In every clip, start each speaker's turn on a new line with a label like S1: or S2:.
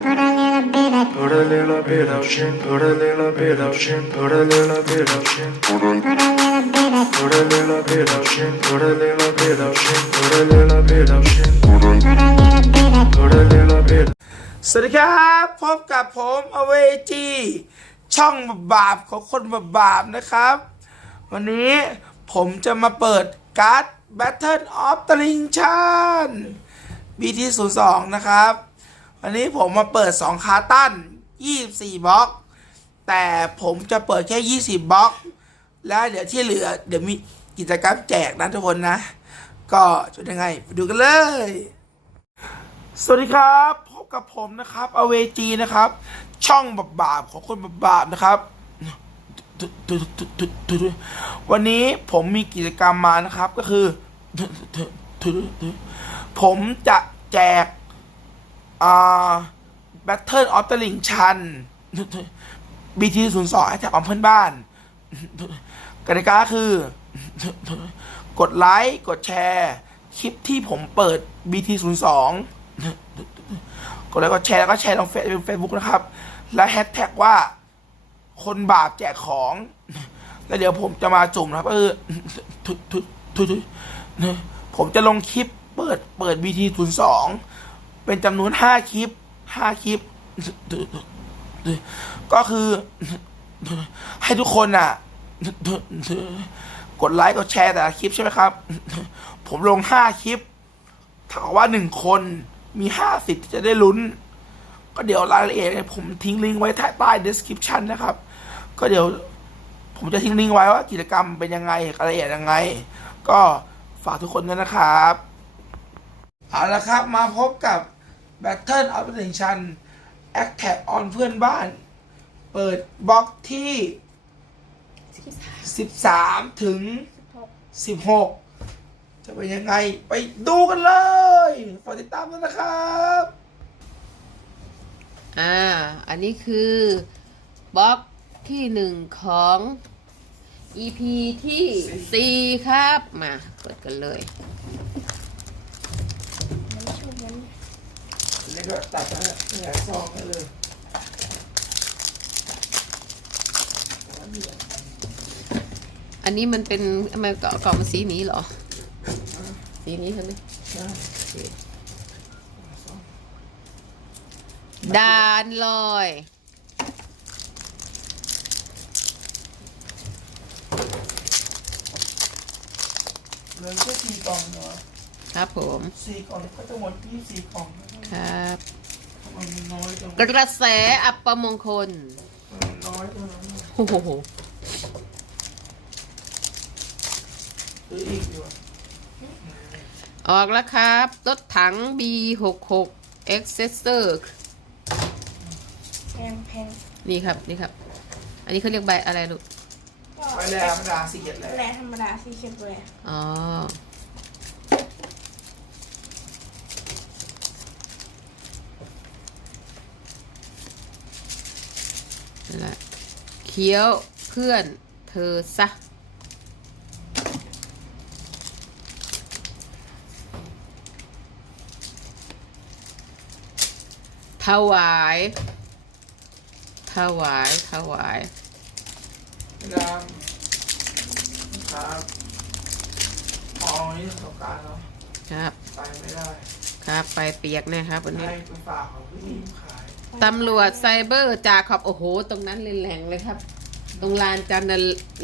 S1: Put a little bit of,
S2: Put a little bit of shit, put a little bit of shit, put a little bit of shit, put a,
S1: put a little bit of,
S2: put a little bit of shit, put a little bit of shit, put a little bit of shit, put a,
S1: put a little bit of,
S2: put a little bit.
S3: สวัสดีครับ พบกับผมอเวจีช่องบาปๆของคนบาปๆนะครับ วันนี้ผมจะมาเปิดการ์ด Battle of the Ring ชัน BT 0 2 นะครับ วันนี้ผมมาเปิด 2 คาร์ตัน24บล็อก แต่ผมจะเปิดแค่ 20บล็อก แล้วเดี๋ยวที่เหลือ เดี๋ยวมีกิจกรรมแจกนะทุกคนนะ ก็จะยังไงไปดูกันเลย สวัสดีครับ พบกับผมนะครับอเวจีนะครับ ช่องบาปๆของคนบาปๆนะครับวันนี้ผมมีกิจกรรมมานะครับก็คือ ผมจะแจก อ่า Battle of the Ring ชัน BT 0 2ให้แจกของเพื่อนบ้านกติกาคือ กดไลค์ กดแชร์ คลิปที่ผมเปิด BT 0 2 กดไลค์กดแชร์แล้วก็แชร์ลงเฟซเฟซบุ๊กนะครับ และแฮชแท็กว่า คนบาปแจกของ แล้วเดี๋ยวผมจะมาจุ่มนะครับเออผมจะลงคลิปเปิดเปิด BT 0 2 เป็นจำนวนห้าคลิปห้าคลิป ก็คือ ให้ทุกคนอะ กดไลค์กดแชร์แต่ละคลิปใช่ไหมครับ ผมลงห้าคลิปถ้าว่าหนึ่งคนมีห้าสิทธิ์จะได้ลุ้น ก็เดี๋ยวรายละเอียดเนี่ยผมทิ้งลิงก์ไว้ใต้ใต้ description นะครับ ก็เดี๋ยวผมจะทิ้งลิงก์ไว้ว่ากิจกรรมเป็นยังไงรายละเอียดยังไง ก็ฝากทุกคนด้วยนะครับ เอาละครับมาพบกับ Battle of the Nation Attack on เพื่อนบ้าน เปิดบล็อกที่ 13 ถึง 16 จะเป็นยังไง ไปดูกันเลยฝากติดตามด้วยนะครับ
S4: อ่า อันนี้คือบล็อกที่หนึ่งของ EP ที่สี่ครับ มาเปิดกันเลย
S3: เรียกว่าตัดนะเหลือซองให้เลย
S4: อันนี้มันเป็นทำไมเกาะเกาะมันสีนี้เหรอ สีนี้ใช่ไหมดานลอย
S3: เหลือแค่สี่กล่องเนาะ
S4: ครับผม
S3: สี่กล่องก็จะหมดยี่สี่กล่องนะครับทำไมมันน้อยจัง
S4: กระแสอัปมงคล
S3: มันน้อยจังเลย
S4: โอ้โห
S3: ซื้ออีกดีกว่า
S4: ออกแล้วครับ รถถัง B66 Excessor
S5: แพงแพง
S4: นี่ครับ นี่ครับ อันนี้เขาเรียกใบอะไรลูก
S5: ก็
S3: ไปแล้วธรรมดาสี่เจ็ดแล้ว
S5: แร่ธรรมดาสี่เข็มเลย
S4: อ๋อ นั่นแหละเคี้ยวเพื่อนเธอซะถวาย ถวาย ถวาย
S3: ดามครับอ๋อนี่ประสบการณ์เนาะ
S4: ครับ
S3: ไปไม่ได้
S4: ครับ ไปเปียกแน่ครับวันนี้
S3: ให้ไปฝากของพี่ทีมขาย
S4: ตำรวจไซเบอร์จ่าขอบโอ้โห ตรงนั้นเลยแหล่งเลยครับ ตรงลานจันทร์น่ะ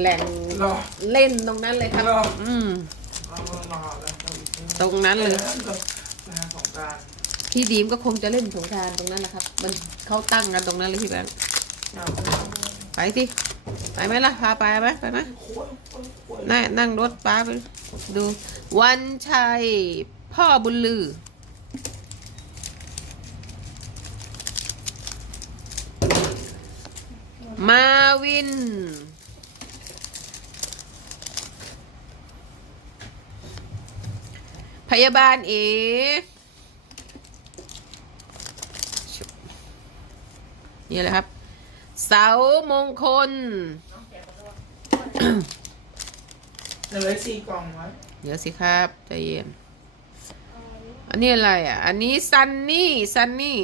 S4: แหล่ง
S3: รอ
S4: เล่นตรงนั้นเลยครับ
S3: รอ
S4: อืม
S3: เรารอแล้ว
S4: ตรงนั้นเลย
S3: นั่นก็งานสงกราร
S4: พี่ดีมก็คงจะเล่นสงกรารตรงนั้นแหละครับ มันเขาตั้งกันตรงนั้นเลยพี่แบงค์
S3: งาน
S4: ไปสิไปไหมล่ะพาไปไหมไปไหม
S3: โค้ยโค้ยโค้ย
S4: นั่งนั่งรถป้าไปดู วันชัยพ่อบุญลือ มาวิน พยาบาลเอนี่แหละครับ เสามงคล
S3: เหลือสี่กล่องไว้
S4: เดี๋ยวสิครับใจเย็น อันนี้อะไรอะ อันนี้ซันนี่ ซันนี่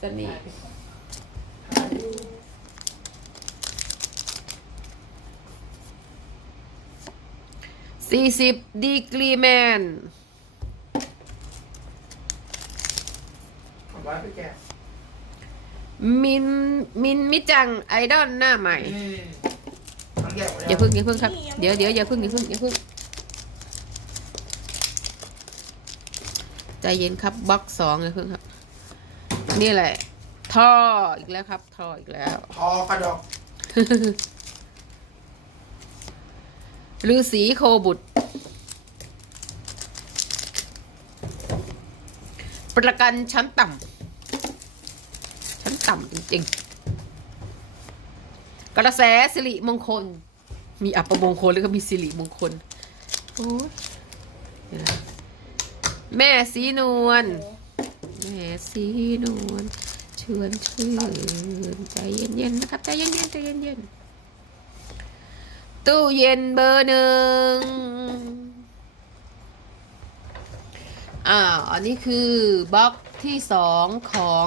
S4: สนิ สี่สิบดีกรีแมน
S3: ผมว่าไปแกะ
S4: มินมินมิจังไอดอลหน้าใหม่
S3: นี่ต้องแกะไว้
S4: อย่าพึ่งอย่าพึ่งครับ เดี๋ยวเดี๋ยวอย่าพึ่งอย่าพึ่งอย่าพึ่งใจเย็นครับบล็อกสองอย่าพึ่งครับ นี่แหละท่ออีกแล้วครับท่ออีกแล้ว
S3: ทอกระดอก
S4: ฤาษีโคบุตร ประกันชั้นต่ำชั้นต่ำจริงๆ กระแสสิริมงคล มีอัปมงคลแล้วก็มีสิริมงคลโอ้ยแม่สีนวลแม่สีนวลเชื่อนชื่นใจเย็นๆนะครับใจเย็นๆใจเย็นๆ ตู้เย็นเบอร์หนึ่งอ่าอันนี้คือบล็อกที่สองของ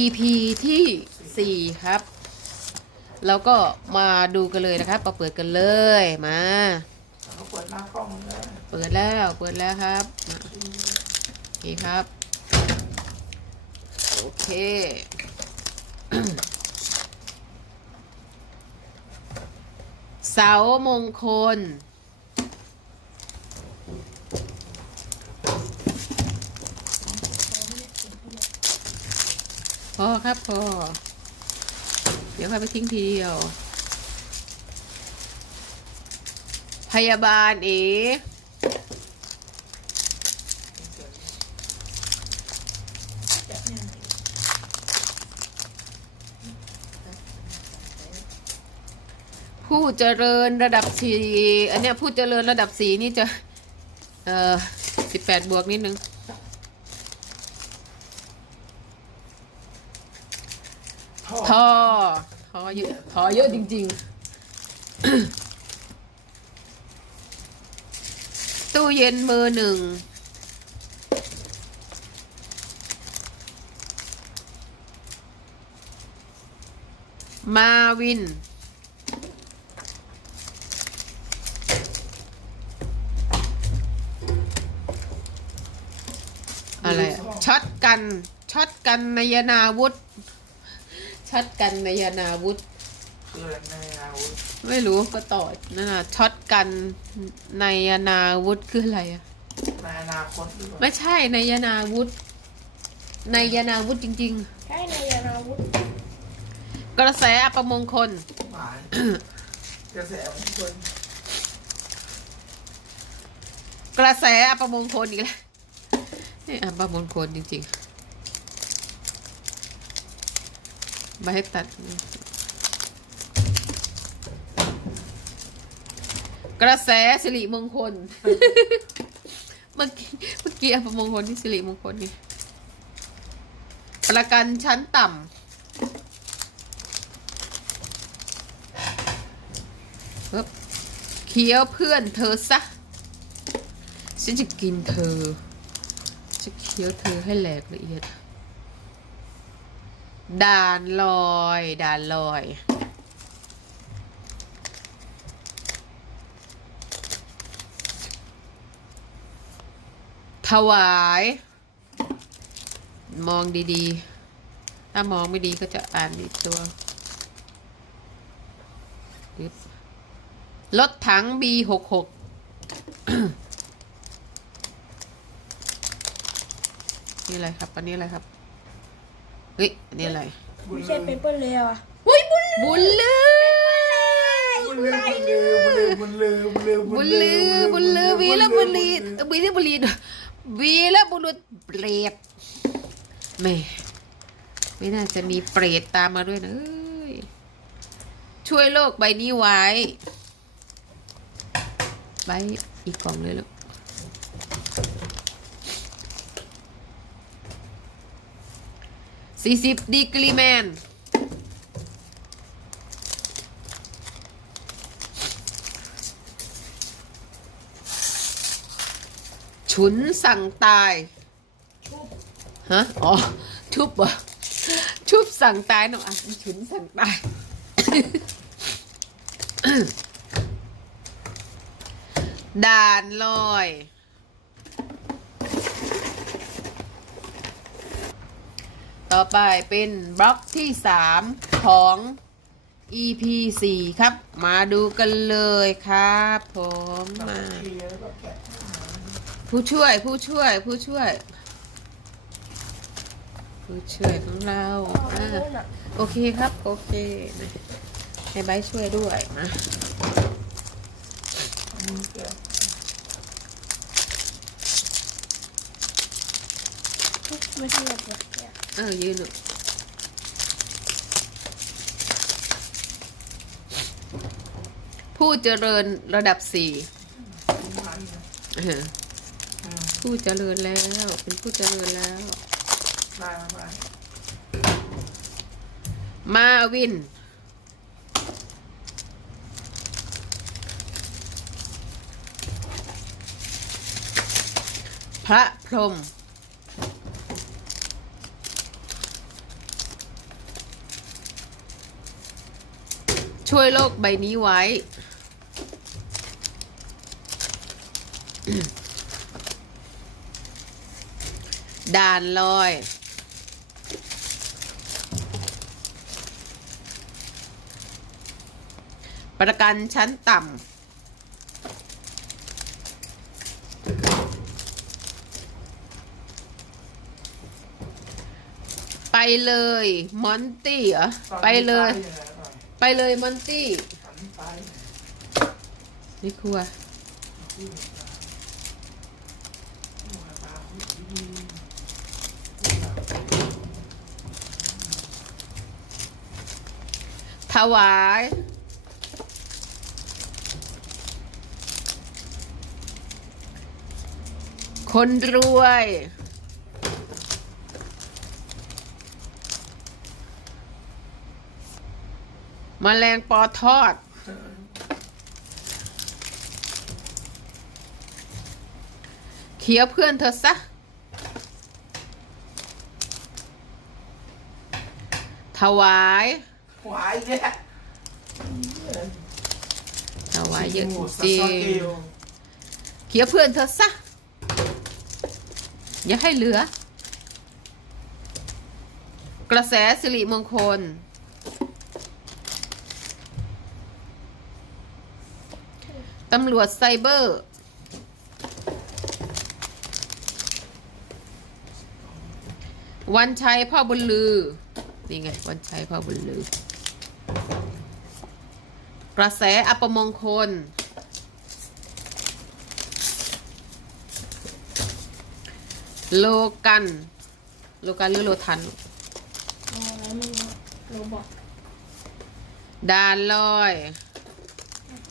S4: EP ที่สี่ครับ แล้วก็มาดูกันเลยนะครับมาเปิดกันเลยมา
S3: เปิดหน้ากล้องเลย
S4: เปิดแล้วเปิดแล้วครับโอเคครับ โอเค เสามงคล พอครับพอ เดี๋ยวค่อยไปทิ้งทีเดียว พยาบาลเอ ผู้เจริญระดับสี่อันเนี้ยผู้เจริญระดับสี่นี่จะ เอ่อสิบแปดบวกนิดนึง
S3: ท่อ
S4: ท่อเยอะท่อเยอะจริง ๆ ตู้เย็นเบอหนึ่งมาวิน ช็อตกันช็อตกันนายนาวุธช็อตกันนายนาวุธ
S3: เกิดในอาวุธ
S4: ไม่รู้ก็ต่อนั่นน่ะช็อตกันนายนาวุธคืออะไรอะ
S3: ในอนาคตหรือเปล่า
S4: ไม่ใช่นายนาวุธนายนาวุธจริง
S5: ใช่ในยานาวุธ
S4: ๆกระแสอัปมงคล
S3: หมายกระแสของคน
S4: กระแสอัปมงคลอีกแล้ว นี่อัปมงคลจริงๆใบให้ตัด กระแสสิริมงคล เมื่อกี้เมื่อกี้อัปมงคลที่สิริมงคลนี่ประกันชั้นต่ำเคี้ยวเพื่อนเธอซะ ฉันจะกินเธอ จะเคี้ยวเธอให้แหลกละเอียด ด่านลอย ด่านลอย ถวาย มองดีๆ ถ้ามองไม่ดีก็จะอ่านอีกตัวปึ๊บรถถัง B66 นี่อะไรครับ อันนี้อะไรครับ เฮ้ย อันนี้อะไร
S5: ไม่ใช่เปเปอร์เลยอะ
S4: บุญลือ
S3: บุญลือ บุญลือบุญลือบุญลือ
S4: บุญลือบุญลือวีละบุรีวีละบุรีวีละบุรุษเปรตแหม่ไม่น่าจะมีเปรตตามมาด้วยนะเอ้ยช่วยโลกใบนี้ไว้ ไว้อีกกล่องเลยลูก สี่สิบดีกรีแมนฉุนสั่งตาย ฮะ อ๋อ ชุบเหรอชุบสั่งตายเนาะฉุนสั่งตายด่านลอย อไปเป็นบล็อกที่สามของ EP 4 ครับ มาดูกันเลยครับผมมาผู้ช่วยผู้ช่วยผู้ช่วย ผู้ช่วยของเรา
S5: เอาอัน
S4: อ่า
S5: นู้นอะ
S4: โอเคครับ โอเคนะให้ไบร์ทช่วยด้วยนะ
S5: ไม่ใช่แบบเนี้ย
S4: เออยืนหนูผู้เจริญระดับสี่เออผู้เจริญแล้ว เป็นผู้เจริญแล้ว
S3: มามา
S4: มาวิน พระพรหม ช่วยโลกใบนี้ไว้ ด่านลอย ประกันชั้นต่ำไปเลย มอนตี้เหรอ ไปเลย ไปเลยมอนตี้นี่ครัว ถวายคนรวย มแมลงปอทอด เขียวเพื่อนเธอซะถวาย
S3: หวายเนี่ย
S4: ถวายเยอะ
S3: หมู
S4: จริ
S3: ซอส
S4: ง
S3: เกล
S4: เขียวเพื่อนเธอซะ อย่าให้เหลือ กระแสสิริมงคล ตำรวจไซเบอร์ วันชัยพ่อบุญลือ นี่ไง วันชัยพ่อบุญลือ กระแสอัปมงคล โลกัน โลกันหรือโลทัน
S5: เอาอะไรไม่รู้โรบอก
S4: ดานลอย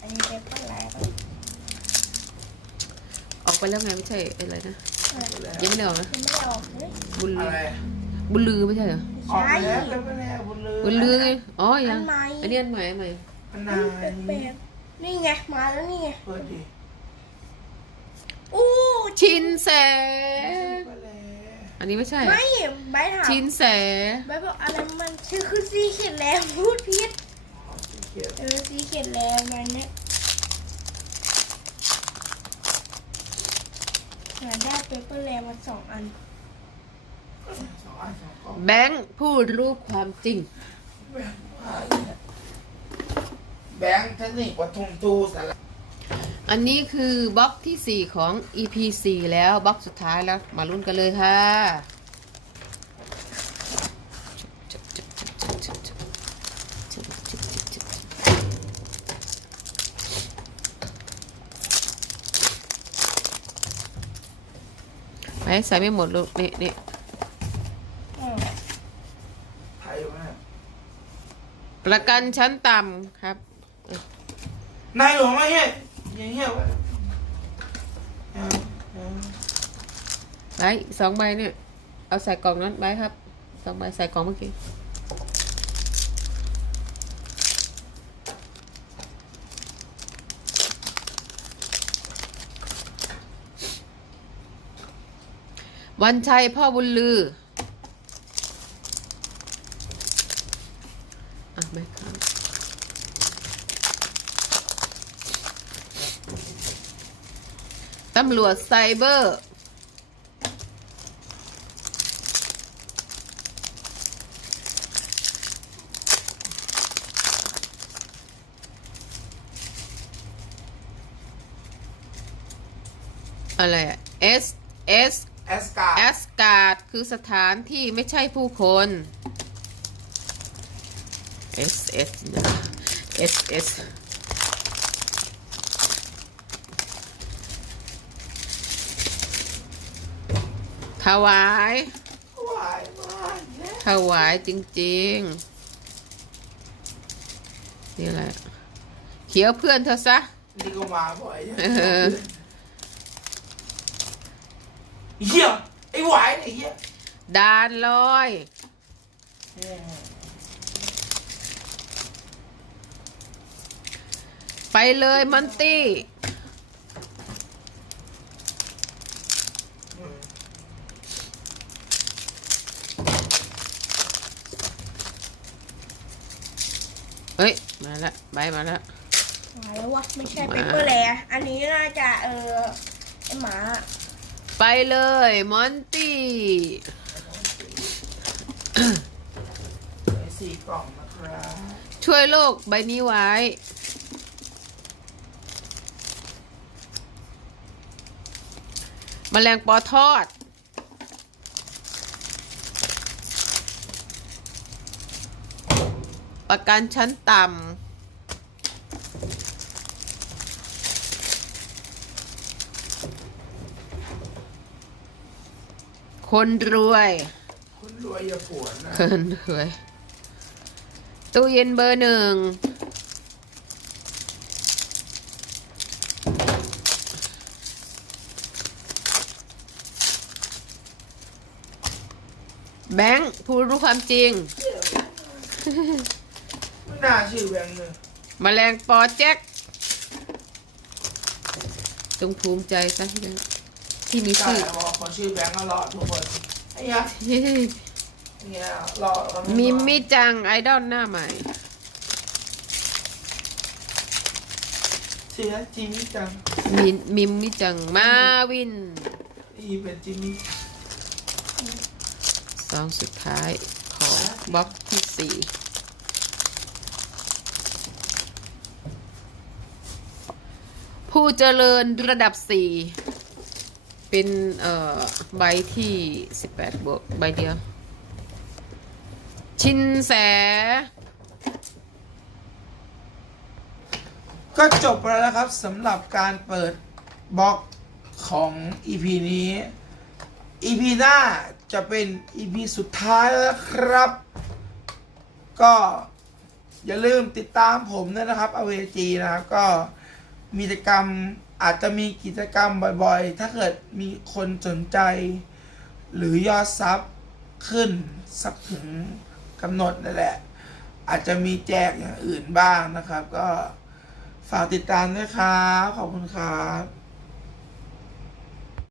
S5: อันนี้เป็นปลาไหลปะ
S4: ออก ไปแล้วไงไม่ใช่อะไรนะ
S5: อะไร
S4: ยังไม่ได้ออกนะ
S5: ยังไม่ได้ออกเลย
S4: บุญลื
S3: อะ
S4: อ
S3: ไร
S4: บุญลือไม่ใช่เหรอ
S3: ออกแล้วแล้วก็แล้วบุญลือ
S4: บุญลือไงอ๋อยั
S5: อั
S4: ง
S5: นใหม่
S4: อันนี้อันใหม่อันใหม่
S3: อันไหน
S5: เป็นแบบนี่ไงมาแล้วนี่ไง
S3: เปิดดิ
S5: อู้
S4: ชินแส
S3: ไปแล้ว
S4: อันนี้ไม่ใช่
S5: ไม่ใบถาม
S4: ชินแส
S5: ใบบอกอะไรมันชื่อคือซีเขียนแล้วพูดผิด
S3: เขียน
S5: เออซีเขียนแล้วมันเนี่ย หาได้เปเปอร์แลมาสองอัน
S3: สองอันสองกล่อง
S4: แบงค์พูดรู้ความจริง
S3: แบงค์เทคนิควัดทงตูสาร
S4: อันนี้คือบล็อกที่ 4 ของ EP 4 แล้วบล็อกสุดท้ายแล้ว มาลุ้นกันเลยค่ะ ไปใส่ไม่หมดลูกนี่นี่
S5: อ้าว
S3: ไทยมาก
S4: ประกันชั้นต่ำครับ
S3: นายหลวงไม่เหี้ยยังเหี้ยวะเอาเอา
S4: ไปสองใบเนี่ย เอาใส่กล่องนั้นไปครับ สองใบใส่กล่องเมื่อกี้ วันชัยพ่อบุญลือไม่เข้าตำรวจไซเบอร์อะไรอะ S S
S3: แอสการ์
S4: แอสการ์ดคือสถานที่ไม่ใช่ผู้คน S S นะ S S ถวาย
S3: วายมากแย่
S4: ถวายจริง ๆ นี่อะไรอะเขียวเพื่อนเธอซะ
S3: นี่ก็มาบ่อย
S4: เออ
S3: เหี้ยไอ้หวายไอ้เหี้ย
S4: ดานลอยไปเลยมันตี้ เฮ้ย มาแล้วใบมาแล้ว
S5: มาแล้ววะไม่ใช่
S4: มา
S5: เปเปอร์แลอันนี้น่าจะเออไอหมา
S4: ไปเลยมอนตี้
S3: สี่กล่องนะครับ
S4: ช่วยโลกใบนี้ไว้ แมลงปอทอด ประกันชั้นต่ำ คนรวย
S3: คนรวยอย่าปวดนะ
S4: คนรวย ตู้เย็นเบอร์หนึ่ง แบงค์ผู้รู้ความจริง
S3: ไม่น่าชื่อแบงค์เลย
S4: มแมลงปอแจ็คจงภูมิใจซะที่ได้ ที่มี
S3: ใช่
S4: ชื่อ
S3: บอกคนชื่อแบงค์ก็รอดทุกคนไอ้เหี้ยไอ้เหี้ยรอดกัน
S4: มิมมี่จังไอดอลหน้าใหม่
S3: เสียจิมมี่จัง
S4: มินมิมมี่จังมาวิน
S3: อีเป็นจิมมี่
S4: ซองสุดท้ายของบล็อกที่สี่ผู้เจริญระดับสี่ เป็นเอ่อใบที่สิบแปดบวกใบเดียว ชินแส
S3: ก็จบไปแล้วนะครับสำหรับการเปิดบล็อกของ EP นี้ EP หน้าจะเป็น EP สุดท้ายแล้วครับ ก็อย่าลืมติดตามผมด้วยนะครับอเวจีนะครับ ก็มีกิจกรรม อาจจะมีกิจกรรมบ่อยๆ ถ้าเกิดมีคนสนใจ หรือยอดซับขึ้นสักถึงกำหนดนั่นแหละ อาจจะมีแจกอย่างอื่นบ้างนะครับ ก็ฝากติดตามด้วยครับขอบคุณครับ